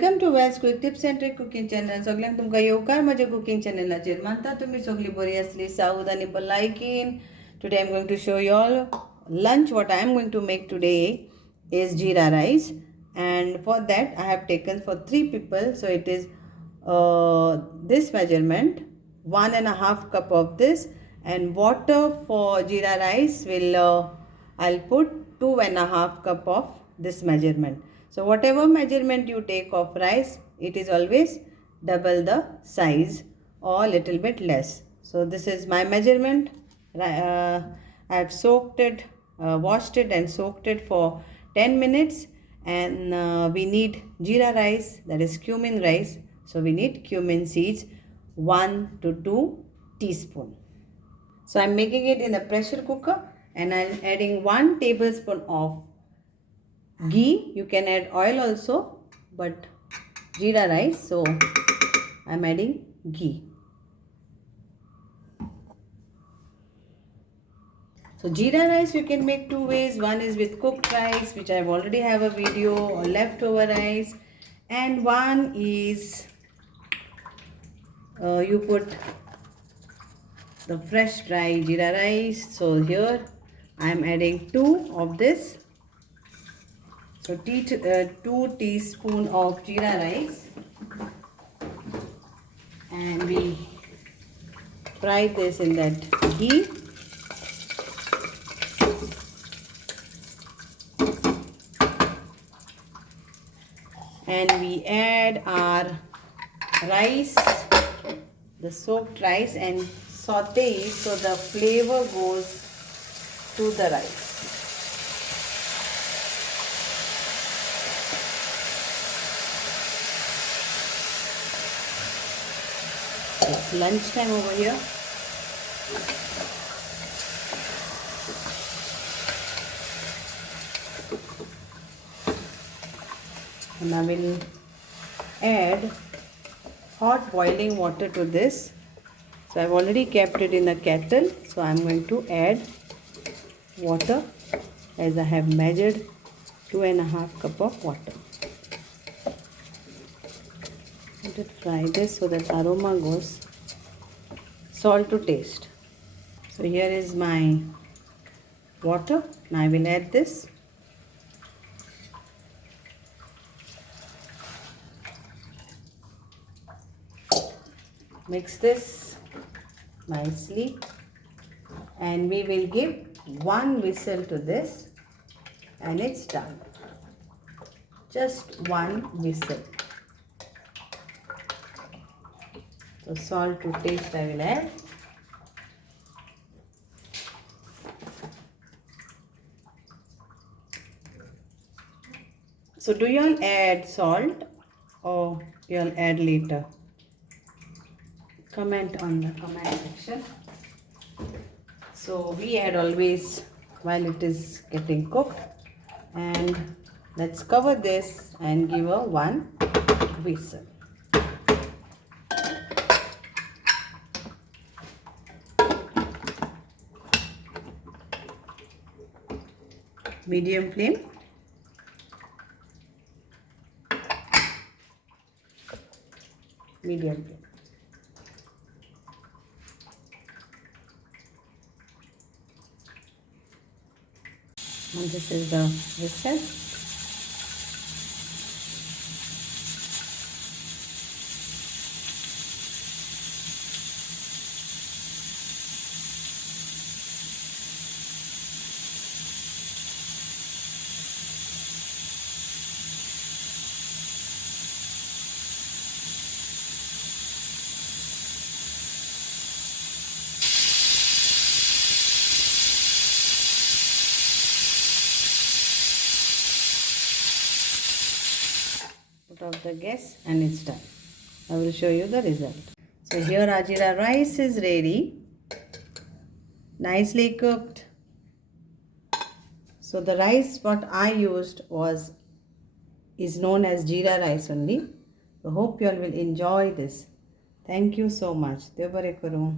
Welcome to वेल्स quick tips and trick cooking channel. सगळ्यांक तुमकां येवकार म्हज्या कुकिंग चॅनलाचेर. मानता तुमी सगळीं बरी आसली, साऊद आनी भलायकीन. Today I am going to show you all lunch. What I am going to make today is jeera rice, and for that I have taken for 3 people. So it is this measurement, 1.5 cup of this, and water for jeera rice will I'll put 2.5 cup of this measurement. So whatever measurement you take of rice, it is always double the size or little bit less. So this is my measurement. I have soaked it, washed it and soaked it for 10 minutes, and we need jeera rice, that is cumin rice. So we need cumin seeds 1 to 2 teaspoon. So I'm making it in a pressure cooker, and I'm adding 1 tablespoon of ghee. You can add oil also, but jeera rice, so I'm adding ghee. So jeera rice you can make 2 ways. One is with cooked rice, which I already have a video, or leftover rice, and one is you put the fresh dry jeera rice. So here I am adding 2 of this. So 2 teaspoon of jeera rice, and we fry this in that ghee. And we add our rice, the soaked rice, and saute it so the flavor goes to the rice. It's lunchtime over here. And I will add hot boiling water to this. So I've already kept it in a kettle, so I'm going to add water as I have measured 2.5 cup of water. Let it fry this so that aroma goes. Salt to taste. So here is my water. Now I will add this. Mix this nicely, and we will give 1 whistle to this, and it's done. Just 1 whistle. So salt to taste I will add. So do you all add salt or you all add later? Comment on the comment section. So we add always while it is getting cooked, and let's cover this and give a 1 whistle. Medium flame. Medium flame. And this is the whistle. Off the gas, and it's done. I will show you the result. So here our jeera rice is ready, nicely cooked. So the rice what I used is known as jeera rice only. So hope you all will enjoy this. Thank you so much. Dev bare karo.